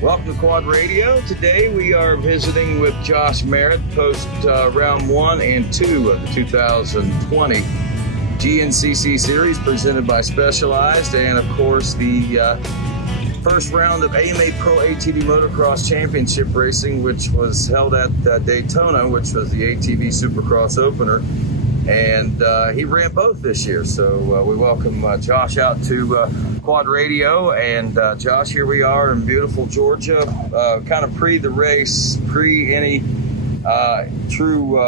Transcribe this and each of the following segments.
Welcome to Quad Radio. Today we are visiting with Josh Merritt post round 1 and 2 of the 2020 GNCC Series presented by Specialized, and of course the first round of AMA Pro ATV Motocross Championship Racing, which was held at Daytona, which was the ATV Supercross opener. And he ran both this year. So we welcome Josh out to Quad Radio. And Josh, here we are in beautiful Georgia, kind of pre the race, pre any true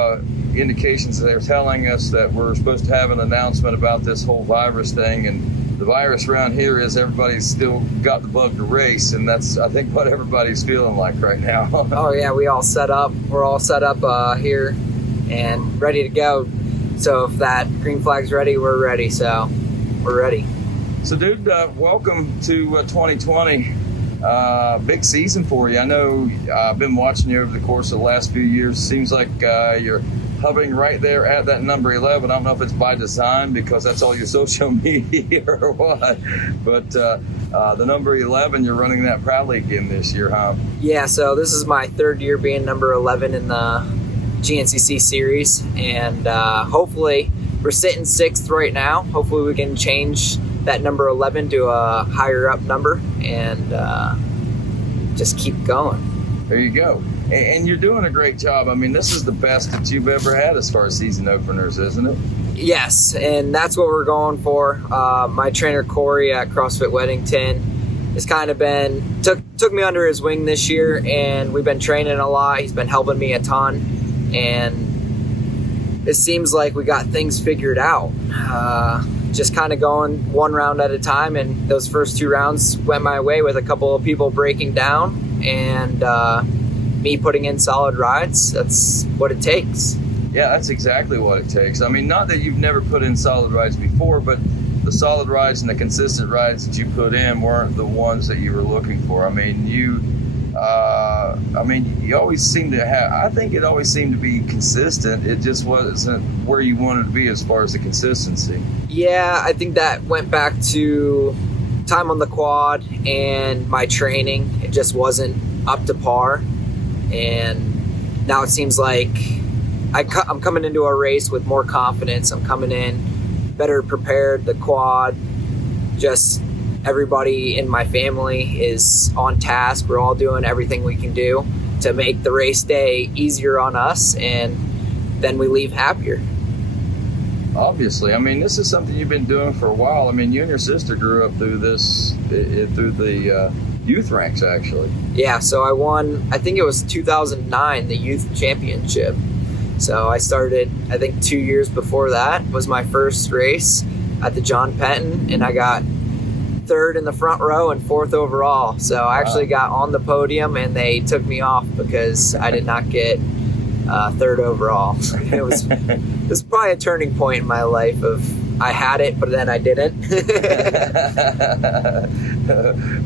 indications. They're telling us that we're supposed to have an announcement about this whole virus thing. And the virus around here is everybody's still got the bug to race. And that's, I think, what everybody's feeling like right now. Oh, yeah, we all set up. We're all set up here and ready to go. So if that green flag's ready, we're ready. So we're ready. So, dude, welcome to 2020. Big season for you. I know I've been watching you over the course of the last few years. Seems like you're hovering right there at that number 11. I don't know if it's by design because that's all your social media or what. But the number 11, you're running that proudly again this year, huh? Yeah, so this is my third year being number 11 in the GNCC series, and hopefully we're sitting 6th right now. Hopefully we can change that number 11 to a higher up number and just keep going. There you go. And you're doing a great job. I mean, this is the best that you've ever had as far as season openers, isn't it? Yes, and that's what we're going for. My trainer Corey at CrossFit Weddington has kind of been took me under his wing this year, and we've been training a lot. He's been helping me a ton. And it seems like we got things figured out. Just kind of going one round at a time, and those first 2 rounds went my way with a couple of people breaking down and me putting in solid rides. That's what it takes. Yeah, that's exactly what it takes. I mean, not that you've never put in solid rides before, but the solid rides and the consistent rides that you put in weren't the ones that you were looking for. I mean, you always seem to have, I think it always seemed to be consistent. It just wasn't where you wanted to be as far as the consistency. Yeah, I think that went back to time on the quad and my training. It just wasn't up to par. And now it seems like I'm coming into a race with more confidence. I'm coming in better prepared. The quad, just everybody in my family is on task. We're all doing everything we can do to make the race day easier on us, and then we leave happier. Obviously. I mean, this is something you've been doing for a while. I mean, you and your sister grew up through this, through the youth ranks, actually. Yeah, so I won, I think it was 2009, the youth championship. So I started, I think 2 years before that was my first race at the John Penton, and I got 3rd in the front row and 4th overall. So I actually got on the podium, and they took me off because I did not get 3rd overall. It was probably a turning point in my life of I had it, but then I didn't.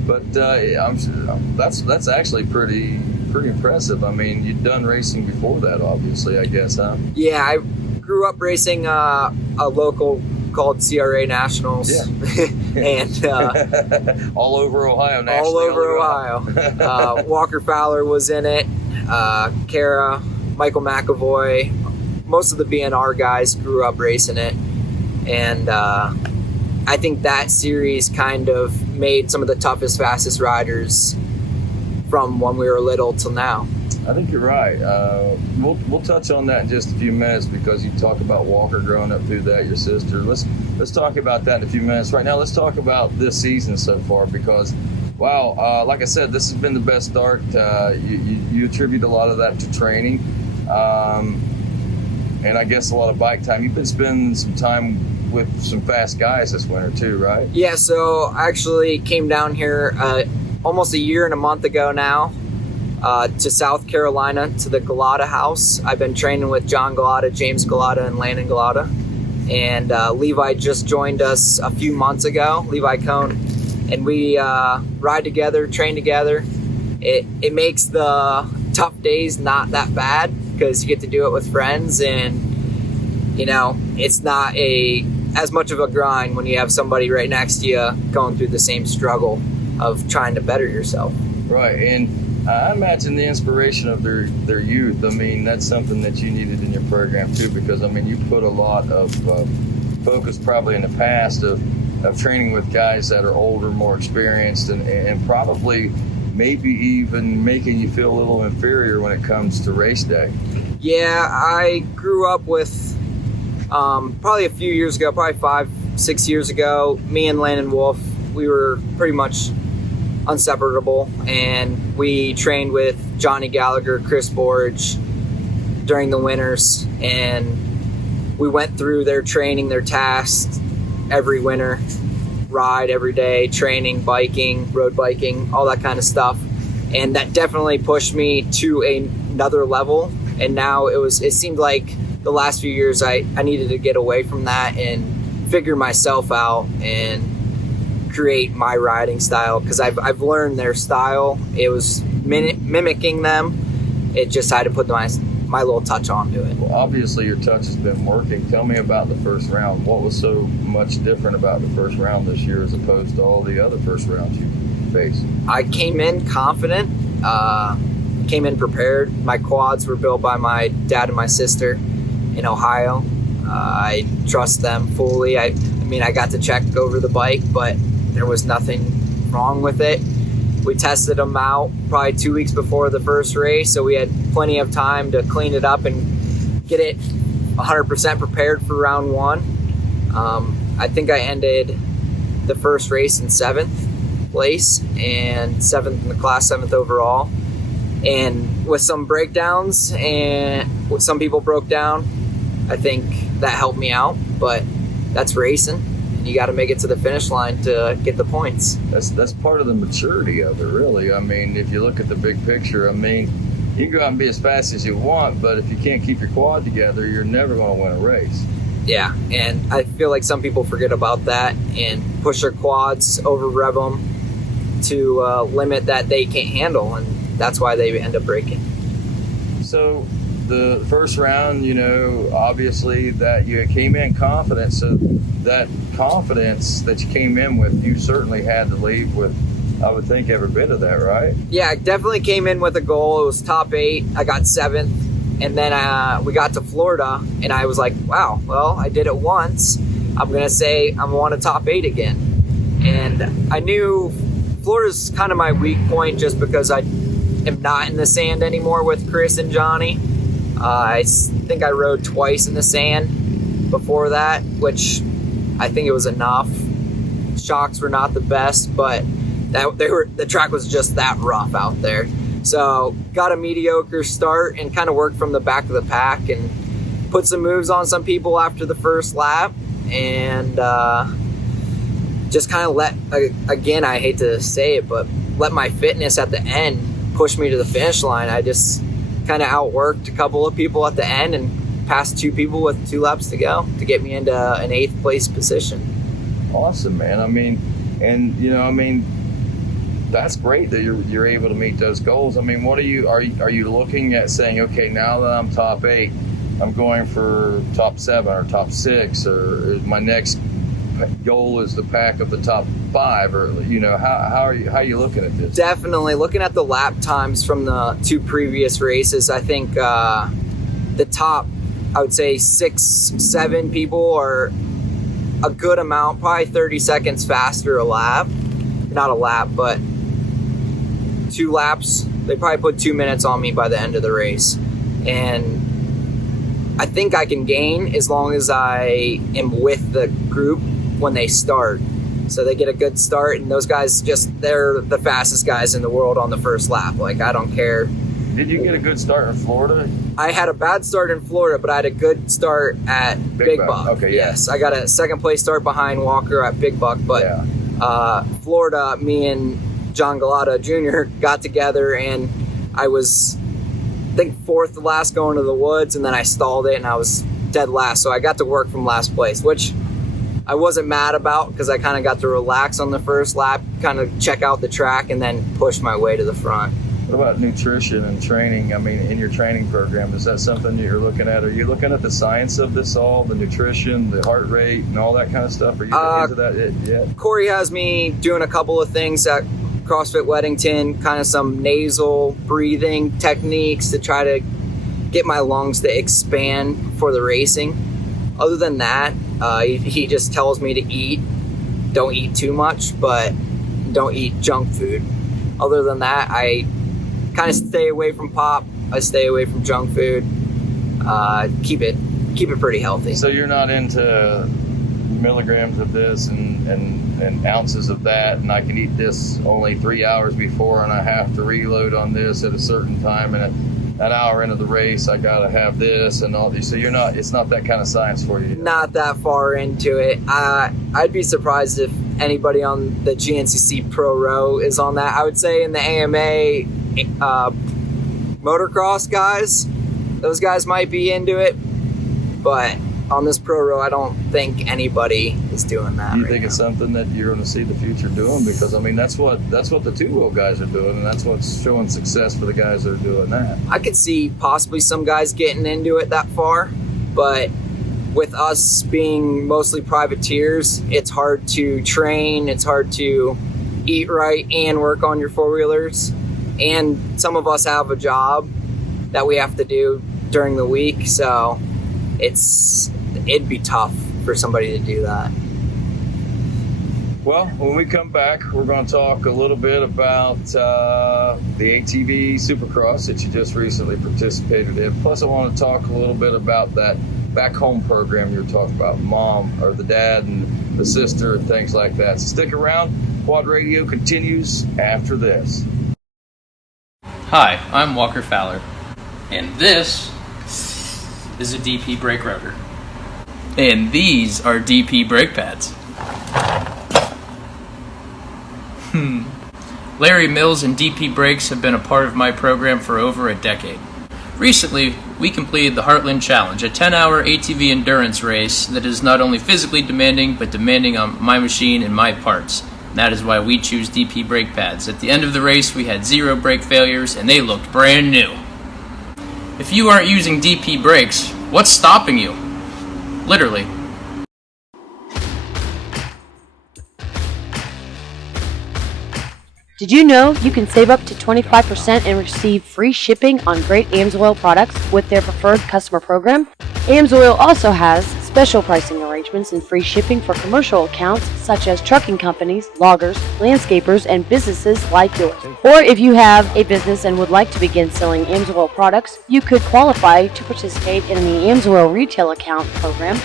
But that's actually pretty impressive. I mean, you'd done racing before that, obviously, I guess, huh? Yeah, I grew up racing a local called CRA Nationals. Yeah. And all over Ohio, nationally. All over Ohio. Walker Fowler was in it. Kara, Michael McAvoy, most of the BNR guys grew up racing it. And I think that series kind of made some of the toughest, fastest riders from when we were little till now. I think you're right. We'll touch on that in just a few minutes because you talk about Walker growing up through that, your sister. Let's talk about that in a few minutes. Right now, let's talk about this season so far because, wow, like I said, this has been the best start. You attribute a lot of that to training, and I guess a lot of bike time. You've been spending some time with some fast guys this winter too, right? Yeah, so I actually came down here almost a year and a month ago now. To South Carolina, to the Galata house. I've been training with John Galata, James Galata, and Landon Galata. And Levi just joined us a few months ago, Levi Cohn. And we ride together, train together. It makes the tough days not that bad because you get to do it with friends, and you know, it's not as much of a grind when you have somebody right next to you going through the same struggle of trying to better yourself. Right, and I imagine the inspiration of their youth. I mean, that's something that you needed in your program too, because I mean, you put a lot of focus probably in the past of training with guys that are older, more experienced, and probably maybe even making you feel a little inferior when it comes to race day. Yeah, I grew up with probably a few years ago, probably 5-6 years ago, me and Landon Wolf, we were pretty much inseparable, and we trained with Johnny Gallagher, Chris Borge during the winters, and we went through their training, their tasks every winter, ride every day, training, biking, road biking, all that kind of stuff. And that definitely pushed me to another level. And now it seemed like the last few years I needed to get away from that and figure myself out and create my riding style, because I've learned their style. It was mimicking them. It just had to put my little touch onto it. Well, obviously your touch has been working. Tell me about the first round. What was so much different about the first round this year as opposed to all the other first rounds you faced? I came in confident, came in prepared. My quads were built by my dad and my sister in Ohio. I trust them fully. I mean, I got to check over the bike, but there was nothing wrong with it. We tested them out probably 2 weeks before the first race, so we had plenty of time to clean it up and get it 100% prepared for round one. I think I ended the first race in 7th place and 7th in the class, 7th overall. And with some breakdowns and some people broke down, I think that helped me out, but that's racing. You got to make it to the finish line to get the points. That's part of the maturity of it, really. I mean, if you look at the big picture, I mean, you can go out and be as fast as you want, but if you can't keep your quad together, you're never going to win a race. Yeah, and I feel like some people forget about that and push their quads, over rev them to limit that they can't handle, and that's why they end up breaking. So the first round, you know, obviously that you came in confident, so that confidence that you came in with, you certainly had to leave with, I would think, every bit of that, right? Yeah, I definitely came in with a goal. It was top 8. I got 7th, and then we got to Florida, and I was like, wow, well, I did it once. I'm going to say I want a top 8 again. And I knew Florida's kind of my weak point just because I am not in the sand anymore with Chris and Johnny. I think I rode twice in the sand before that, which I think it was enough. Shocks were not the best, but the track was just that rough out there. So got a mediocre start and kind of worked from the back of the pack and put some moves on some people after the first lap, and just kind of again, I hate to say it, but let my fitness at the end push me to the finish line. I just kind of outworked a couple of people at the end and passed 2 people with 2 laps to go to get me into an 8th place position. Awesome, man. I mean, and you know, I mean, that's great that you're able to meet those goals. I mean, what are you looking at saying, okay, now that I'm top 8, I'm going for top 7 or top 6, or my next goal is the pack of the top 5, or you know, how are you looking at this? Definitely looking at the lap times from the 2 previous races. I think the top, I would say 6-7 people are a good amount, probably 30 seconds faster a lap. Not a lap, but 2 laps. They probably put 2 minutes on me by the end of the race. And I think I can gain as long as I am with the group when they start. So they get a good start, and those guys they're the fastest guys in the world on the first lap. Like, I don't care. Did you get a good start in Florida? I had a bad start in Florida, but I had a good start at Big Buck. Okay, yeah. Yes, I got a 2nd place start behind Walker at Big Buck, but yeah. Florida, me and John Galata Jr. got together, and I was, I think, 4th to last going to the woods, and then I stalled it, and I was dead last. So I got to work from last place, which I wasn't mad about because I kind of got to relax on the first lap, kind of check out the track, and then push my way to the front. What about nutrition and training? I mean, in your training program, is that something you're looking at? Are you looking at the science of this all, the nutrition, the heart rate, and all that kind of stuff? Are you into that yet? Corey has me doing a couple of things that CrossFit Weddington, kind of some nasal breathing techniques to try to get my lungs to expand for the racing. Other than that, he just tells me to eat. Don't eat too much, but don't eat junk food. Other than that, I kind of stay away from pop. I stay away from junk food. Keep it pretty healthy. So you're not into milligrams of this and ounces of that, and I can eat this only 3 hours before, and I have to reload on this at a certain time, and an hour into the race I gotta have this and all these. So it's not that kind of science for you. Not that far into it. I'd be surprised if anybody on the GNCC Pro Row is on that. I would say in the AMA motocross guys, those guys might be into it, but on this Pro Row, I don't think anybody is doing that. Do you think it's something that you're going to see the future doing? Because I mean, that's what the two-wheel guys are doing, and that's what's showing success for the guys that are doing that. I could see possibly some guys getting into it that far, but with us being mostly privateers, it's hard to train, it's hard to eat right and work on your four-wheelers. And some of us have a job that we have to do during the week, so it'd be tough for somebody to do that. Well, when we come back, we're going to talk a little bit about the ATV Supercross that you just recently participated in. Plus, I want to talk a little bit about that back home program you were talking about, mom or the dad and the sister and things like that. So stick around. Quad Radio continues after this. Hi, I'm Walker Fowler, and this is a DP brake rotor. And these are DP brake pads. Larry Mills and DP Brakes have been a part of my program for over a decade. Recently, we completed the Heartland Challenge, a 10-hour ATV endurance race that is not only physically demanding, but demanding on my machine and my parts. And that is why we choose DP brake pads. At the end of the race, we had 0 brake failures, and they looked brand new. If you aren't using DP brakes, what's stopping you? Literally. Did you know you can save up to 25% and receive free shipping on great AMSOIL products with their preferred customer program? AMSOIL also has special pricing arrangements and free shipping for commercial accounts such as trucking companies, loggers, landscapers, and businesses like yours. Or if you have a business and would like to begin selling AMSOIL products, you could qualify to participate in the AMSOIL retail account program.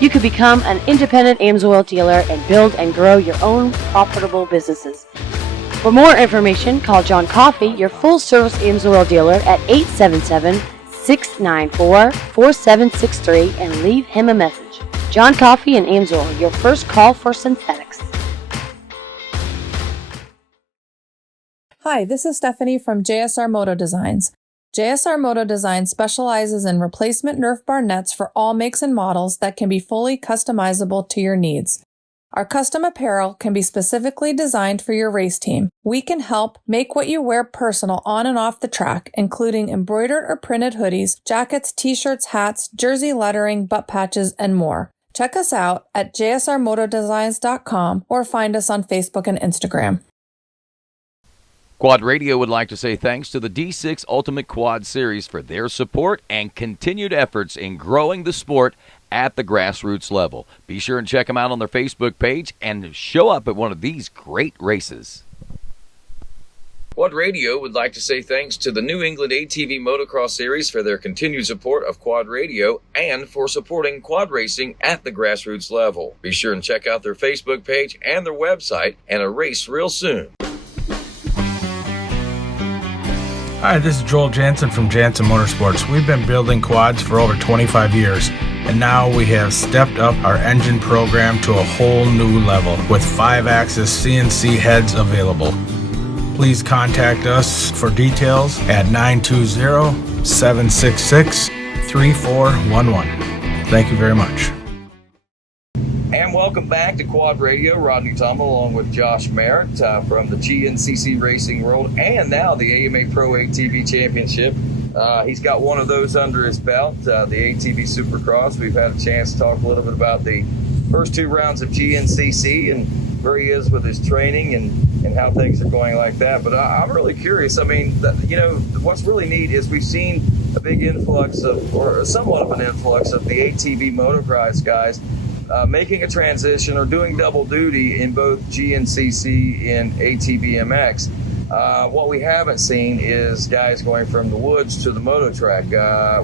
You could become an independent AMSOIL dealer and build and grow your own profitable businesses. For more information, call John Coffey, your full-service AMSOIL dealer, at 877-694-4763 and leave him a message. John Coffey and AMSOIL, your first call for synthetics. Hi, this is Stephanie from JSR Moto Designs. JSR Moto Designs specializes in replacement Nerf bar nets for all makes and models that can be fully customizable to your needs. Our custom apparel can be specifically designed for your race team. We can help make what you wear personal on and off the track, including embroidered or printed hoodies, jackets, t-shirts, hats, jersey lettering, butt patches, and more. Check us out at jsrmotodesigns.com or find us on Facebook and Instagram. Quad Radio would like to say thanks to the D6 Ultimate Quad Series for their support and continued efforts in growing the sport at the grassroots level. Be sure and check them out on their Facebook page and show up at one of these great races. Quad Radio would like to say thanks to the New England ATV Motocross Series for their continued support of Quad Radio and for supporting quad racing at the grassroots level. Be sure and check out their Facebook page and their website, and a race real soon. Hi, this is Joel Jansen from Jansen Motorsports. We've been building quads for over 25 years, and now we have stepped up our engine program to a whole new level with 5-axis CNC heads available. Please contact us for details at 920-766-3411. Thank you very much. And welcome back to Quad Radio. Rodney Tummel along with Josh Merritt from the GNCC Racing World and now the AMA Pro ATV Championship. He's got one of those under his belt, the ATV Supercross. We've had a chance to talk a little bit about the first 2 rounds of GNCC and where he is with his training and and how things are going like that. But I'm really curious. I mean, what's really neat is we've seen a big influx or somewhat of an influx of the ATV motocross guys making a transition or doing double duty in both GNCC and ATVMX. What we haven't seen is guys going from the woods to the moto track.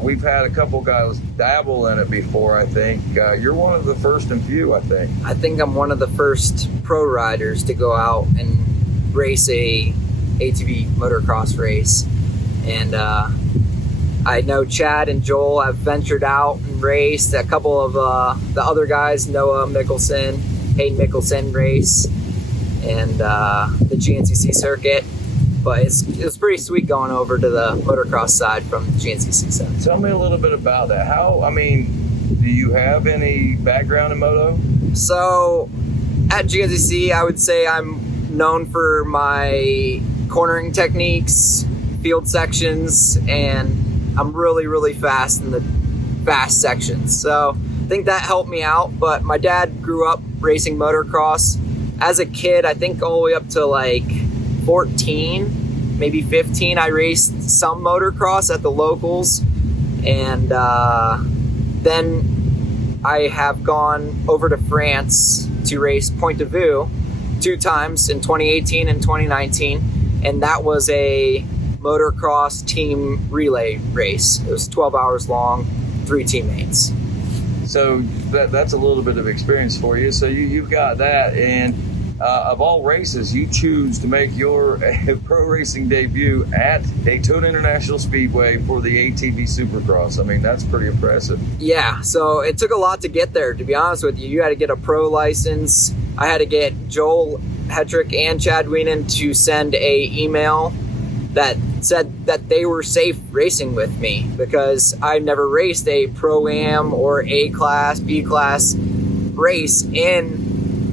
We've had a couple guys dabble in it before, I think. You're one of the first and few, I think. I think I'm one of the first pro riders to go out and race a ATV motocross race. And I know Chad and Joel have ventured out and raced. A couple of the other guys, Noah Mickelson, Hayden Mickelson race, and the GNCC circuit. But it's pretty sweet going over to the motocross side from the GNCC side. Tell me a little bit about that. Do you have any background in moto? So at GNCC, I would say I'm known for my cornering techniques, field sections, and I'm really, really fast in the fast sections. So I think that helped me out. But my dad grew up racing motocross. As a kid, I think all the way up to like 14, maybe 15, I raced some motocross at the locals. And then I have gone over to France to race Point de Vue 2 times in 2018 and 2019. And that was a motocross team relay race. It was 12 hours long, 3 teammates. So that's a little bit of experience for you. So you've got that, and of all races, you choose to make your pro racing debut at Daytona International Speedway for the ATV Supercross. I mean, that's pretty impressive. Yeah, so it took a lot to get there, to be honest with you. You had to get a pro license. I had to get Joel Hetrick and Chad Wienen to send a email that said that they were safe racing with me, because I never raced a Pro-Am or A-Class, B-Class race in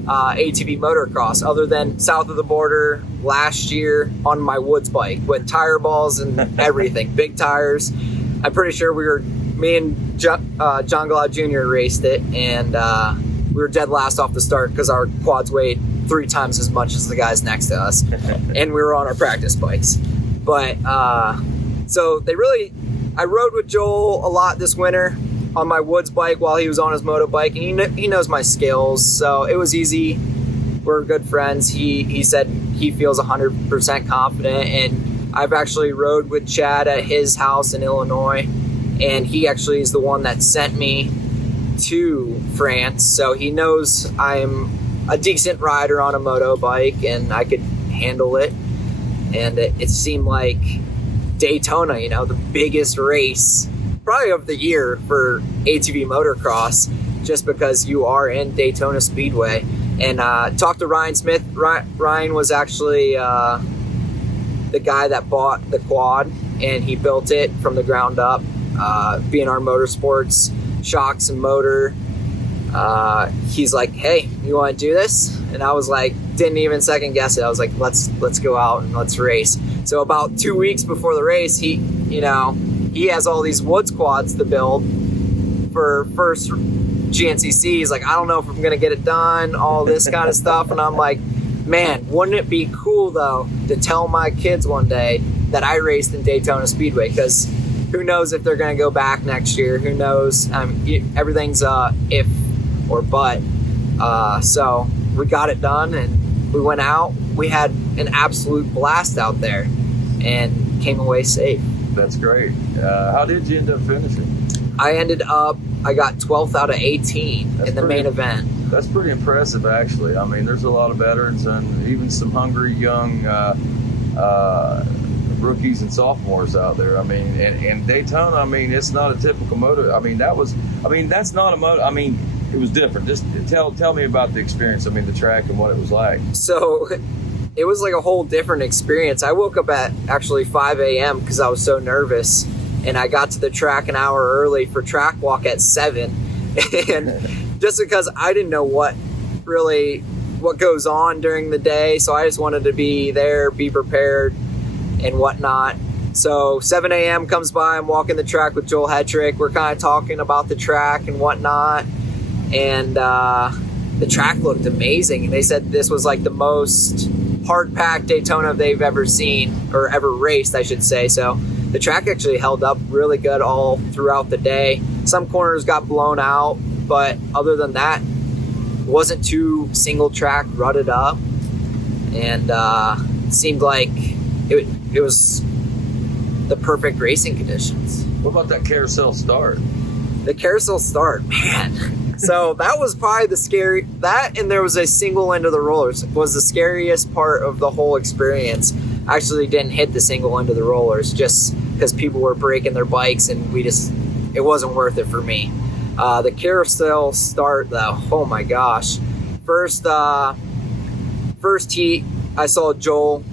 ATV motocross other than south of the border last year on my woods bike with tire balls and everything, big tires. I'm pretty sure me and John Galad Jr. raced it, and we were dead last off the start because our quads weighed 3 times as much as the guys next to us, and we were on our practice bikes. But so I rode with Joel a lot this winter on my woods bike while he was on his motorbike, and he knows my skills, so it was easy. We're good friends. He said he feels 100% confident, and I've actually rode with Chad at his house in Illinois, and he actually is the one that sent me to France, so he knows I'm a decent rider on a motorbike and I could handle it. And it seemed like Daytona, the biggest race probably of the year for ATV motocross, just because you are in Daytona Speedway. And talked to Ryan Smith. Ryan was actually the guy that bought the quad, and he built it from the ground up. B&R Motorsports, shocks and motor. He's like, hey, you want to do this? And I was like, didn't even second guess it. I was like, let's go out and let's race. So about 2 weeks before the race, he has all these woods quads to build for first GNCC. He's like, I don't know if I'm gonna get it done, all this kind of stuff. And I'm like, man, wouldn't it be cool though to tell my kids one day that I raced in Daytona Speedway? Because who knows if they're gonna go back next year? Who knows? Everything's if or but. So we got it done, and we went out. We had an absolute blast out there and came away safe. That's great. How did you end up finishing? I got 12th out of 18 in the main event. That's pretty impressive, actually. I mean, there's a lot of veterans and even some hungry young rookies and sophomores out there. I mean, and Daytona, I mean, it's not a typical moto. I mean, that's not a moto. I mean, it was different. Just tell me about the experience. I mean, the track and what it was like. So it was like a whole different experience. I woke up at actually 5 a.m. because I was so nervous, and I got to the track an hour early for track walk at 7. And just because I didn't know what goes on during the day, so I just wanted to be there, be prepared and whatnot. So 7 a.m. comes by, I'm walking the track with Joel Hetrick. We're kind of talking about the track and whatnot, and the track looked amazing. And they said this was like the most hard-packed Daytona they've ever seen, or ever raced, I should say. So the track actually held up really good all throughout the day. Some corners got blown out, but other than that, wasn't too single track rutted up, and seemed like it was the perfect racing conditions. What about that carousel start? The carousel start, man. So that was probably that, and there was a single end of the rollers was the scariest part of the whole experience. I actually didn't hit the single end of the rollers just because people were breaking their bikes, and it wasn't worth it for me. The carousel start though, oh my gosh. First heat, I saw Joel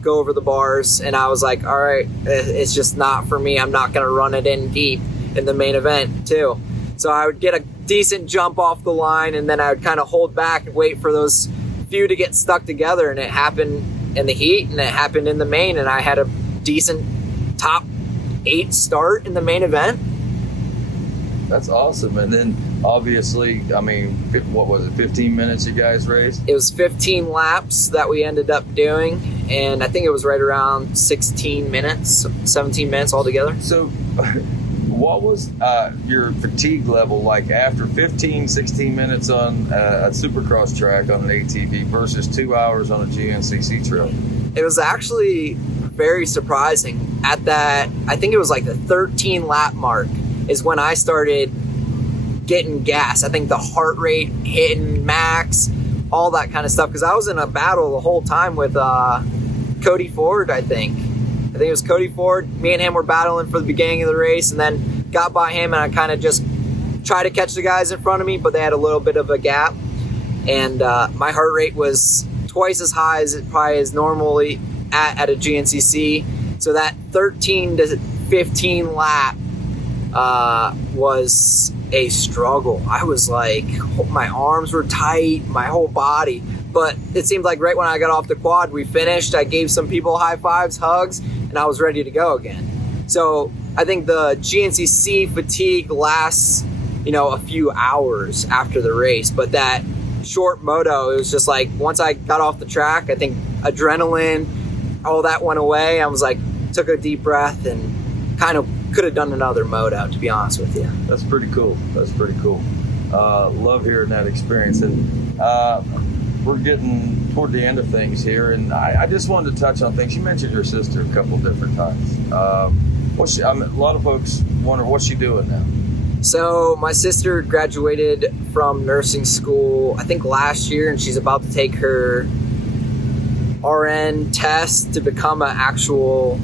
go over the bars, and I was like, all right, it's just not for me. I'm not going to run it in deep in the main event too. So I would get a decent jump off the line, and then I would kind of hold back and wait for those few to get stuck together, and it happened in the heat, and it happened in the main, and I had a decent top 8 start in the main event. That's awesome. And then obviously, I mean, what was it, 15 minutes you guys raced? It was 15 laps that we ended up doing, and I think it was right around 17 minutes altogether. So what was your fatigue level like after 15, 16 minutes on a supercross track on an ATV versus 2 hours on a GNCC trail? It was actually very surprising. At that, I think it was like the 13 lap mark is when I started getting gas. I think the heart rate hitting max, all that kind of stuff, because I was in a battle the whole time with Cody Ford. I think it was Cody Ford. Me and him were battling for the beginning of the race, and then got by him, and I kind of just tried to catch the guys in front of me, but they had a little bit of a gap, and my heart rate was twice as high as it probably is normally at a GNCC. So that 13 to 15 lap was a struggle. I was like, my arms were tight, my whole body. But it seemed like right when I got off the quad, we finished, I gave some people high fives, hugs, and I was ready to go again. So I think the GNCC fatigue lasts, a few hours after the race. But that short moto, it was just like, once I got off the track, I think adrenaline, all that went away. I was like, took a deep breath and kind of could have done another moto, to be honest with you. That's pretty cool. Love hearing that experience. And we're getting toward the end of things here, and I just wanted to touch on things. You mentioned your sister a couple different times. A lot of folks wonder, what's she doing now? So my sister graduated from nursing school, I think last year, and she's about to take her RN test to become an actual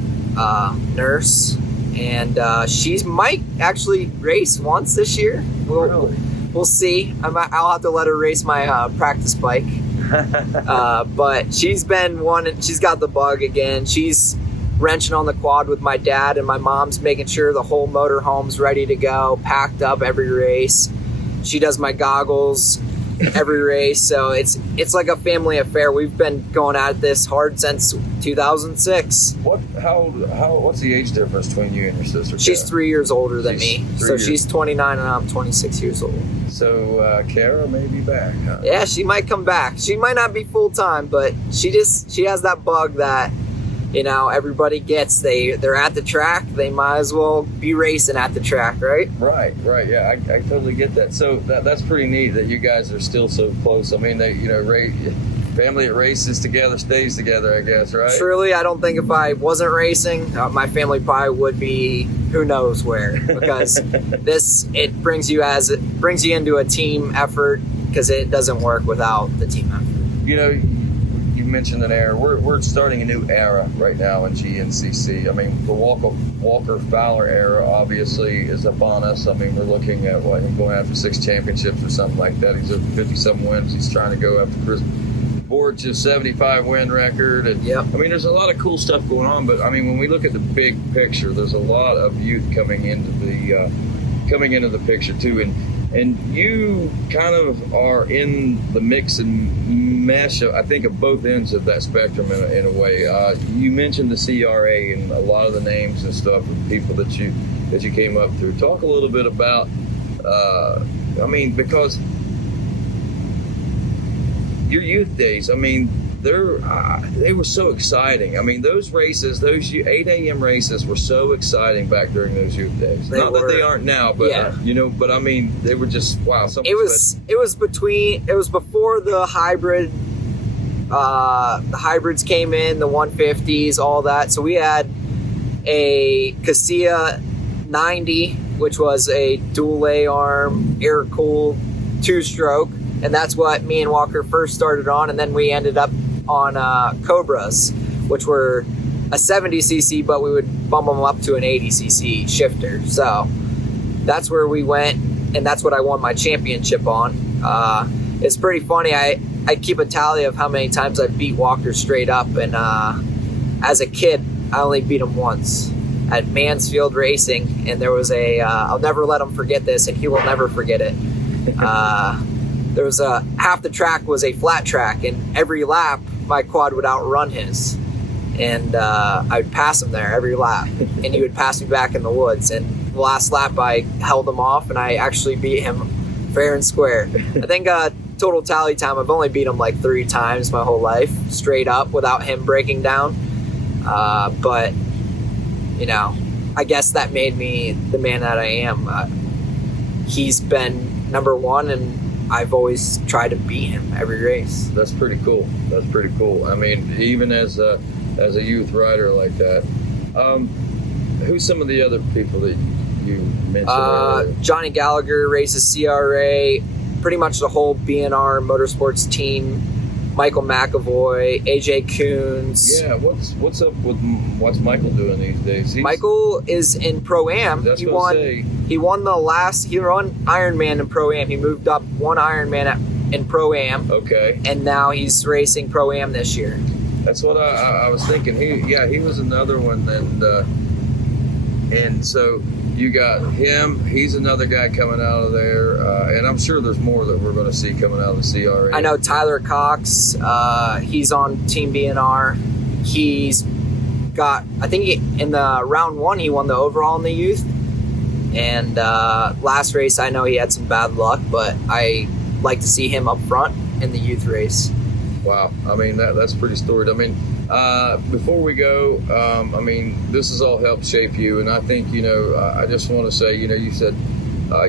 nurse. And she might actually race once this year. We'll see. I'll have to let her race my practice bike. But she's got the bug again. She's wrenching on the quad with my dad, and my mom's making sure the whole motorhome's ready to go, packed up every race. She does my goggles every race, so it's like a family affair. We've been going at this hard since 2006. What's the age difference between you and your sister? She's 3 years older than me, so she's 29 and I'm 26 years old. So Kara may be back, huh? Yeah, she might come back. She might not be full time, but she has that bug that everybody gets. They're at the track, they might as well be racing at the track, right? Right. Yeah, I totally get that. So that's pretty neat that you guys are still so close. I mean, family that races together stays together, I guess, right? Truly, I don't think if I wasn't racing, my family probably would be who knows where, because it brings you into a team effort, because it doesn't work without the team effort. You mentioned an era. We're starting a new era right now in GNCC. I mean, the Walker Fowler era obviously is upon us. I mean, we're looking at going after 6 championships or something like that. He's over 50-some wins. He's trying to go after Chris Borch's 75 win record. And yep. I mean, there's a lot of cool stuff going on. But I mean, when we look at the big picture, there's a lot of youth coming into the picture too. And you kind of are in the mix and mesh, I think, of both ends of that spectrum in a way. You mentioned the CRA and a lot of the names and stuff of people that you came up through. Talk a little bit about, because your youth days, I mean, they were so exciting. I mean, those races, those 8 a.m. races were so exciting back during those youth days. Not that they aren't now, but but I mean, they were just wow. It was before the hybrid. The hybrids came in, the 150s, all that. So we had a Casilla 90, which was a dual A-arm, air-cooled 2-stroke, and that's what me and Walker first started on, and then we ended up on Cobras, which were a 70cc, but we would bump them up to an 80cc shifter. So that's where we went, and that's what I won my championship on. It's pretty funny. I keep a tally of how many times I beat Walker straight up, and as a kid, I only beat him once at Mansfield Racing, and there was I'll never let him forget this, and he will never forget it. There was half the track was a flat track, and every lap my quad would outrun his, and I would pass him there every lap, and he would pass me back in the woods, and the last lap I held him off, and I actually beat him fair and square. I think total tally time, I've only beat him like 3 times my whole life, straight up, without him breaking down. But, I guess that made me the man that I am. He's been number 1, and I've always tried to beat him every race. That's pretty cool. I mean, even as a youth rider like that. Who's some of the other people that you mentioned earlier? Johnny Gallagher races CRA, pretty much the whole BNR Motorsports team. Michael McAvoy, AJ Coons. Yeah, what's up with what's Michael doing these days? Michael is in Pro-Am. He won Ironman in Pro-Am. He moved up 1 Ironman in Pro-Am. Okay. And now he's racing Pro-Am this year. That's what I was thinking. He was another one, and so you got him. He's another guy coming out of there, and I'm sure there's more that we're going to see coming out of the CRA. I know Tyler Cox. He's on Team BNR. He's got, I think in the round 1 he won the overall in the youth, and last race I know he had some bad luck, but I like to see him up front in the youth race. Wow, I mean that's pretty storied. I mean, before we go, I mean, this has all helped shape you, and I think I just want to say, you said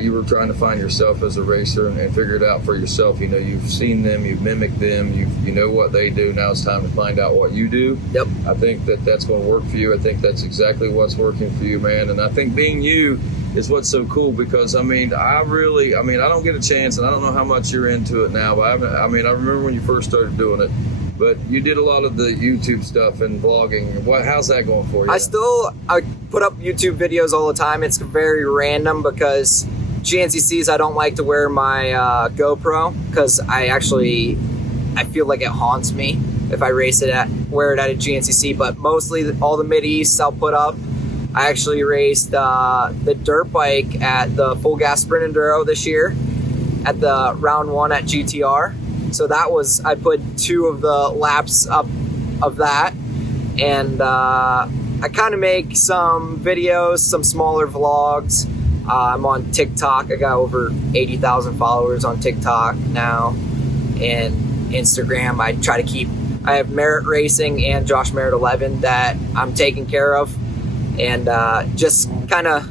you were trying to find yourself as a racer and figure it out for yourself. You've seen them, you've mimicked them, you know what they do. Now it's time to find out what you do. Yep. I think that's going to work for you. I think that's exactly what's working for you, man. And I think being you is what's so cool, because I don't get a chance, and I don't know how much you're into it now, but I remember when you first started doing it, but you did a lot of the YouTube stuff and vlogging. How's that going for you? I put up YouTube videos all the time. It's very random because GNCCs, I don't like to wear my GoPro, because I feel like it haunts me if I wear it at a GNCC, but mostly all the Mid-Easts I'll put up. I actually raced the dirt bike at the Full Gas Sprint Enduro this year at the round 1 at GTR. So I put 2 of the laps up of that. And I kind of make some videos, some smaller vlogs. I'm on TikTok. I got over 80,000 followers on TikTok now. And Instagram, I have Merritt Racing and Josh Merritt 11 that I'm taking care of. And just kind of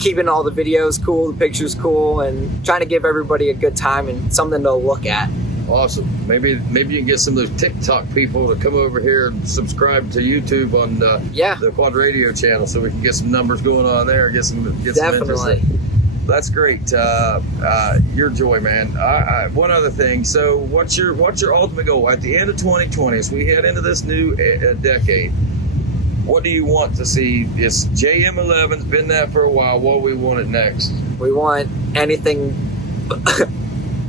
keeping all the videos cool, the pictures cool, and trying to give everybody a good time and something to look at. Awesome. Maybe you can get some of those TikTok people to come over here and subscribe to YouTube on the Quad Radio channel, so we can get some numbers going on there and get some Definitely. Interest. That's great. Your joy, man. One other thing. So, what's your ultimate goal at the end of 2020? As we head into this new decade, what do you want to see? It's JM11's been that for a while. What do we want it next? We want anything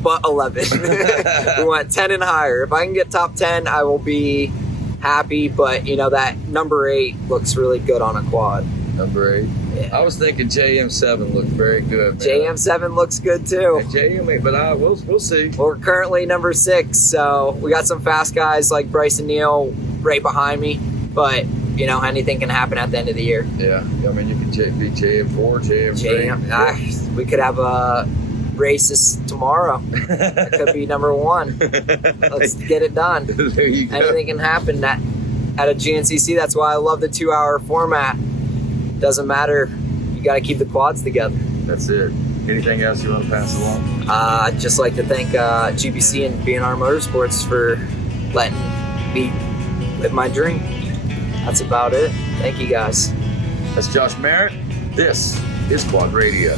but 11. We want 10 and higher. If I can get top 10, I will be happy. But that number 8 looks really good on a quad. Number 8. Yeah. I was thinking JM7 looked very good, man. JM7 looks good too. And JM8, but we'll see. We're currently number 6, so we got some fast guys like Bryson Neal right behind me. But anything can happen at the end of the year. Yeah, I mean, you could be JM4, JM3. We could have a race this tomorrow. It could be number one. Let's get it done. There you go. Anything can happen at a GNCC. That's why I love the 2-hour format. Doesn't matter. You got to keep the quads together. That's it. Anything else you want to pass along? I'd just like to thank GPC and B&R Motorsports for letting me live my dream. That's about it. Thank you guys. That's Josh Merritt. This is Quad Radio.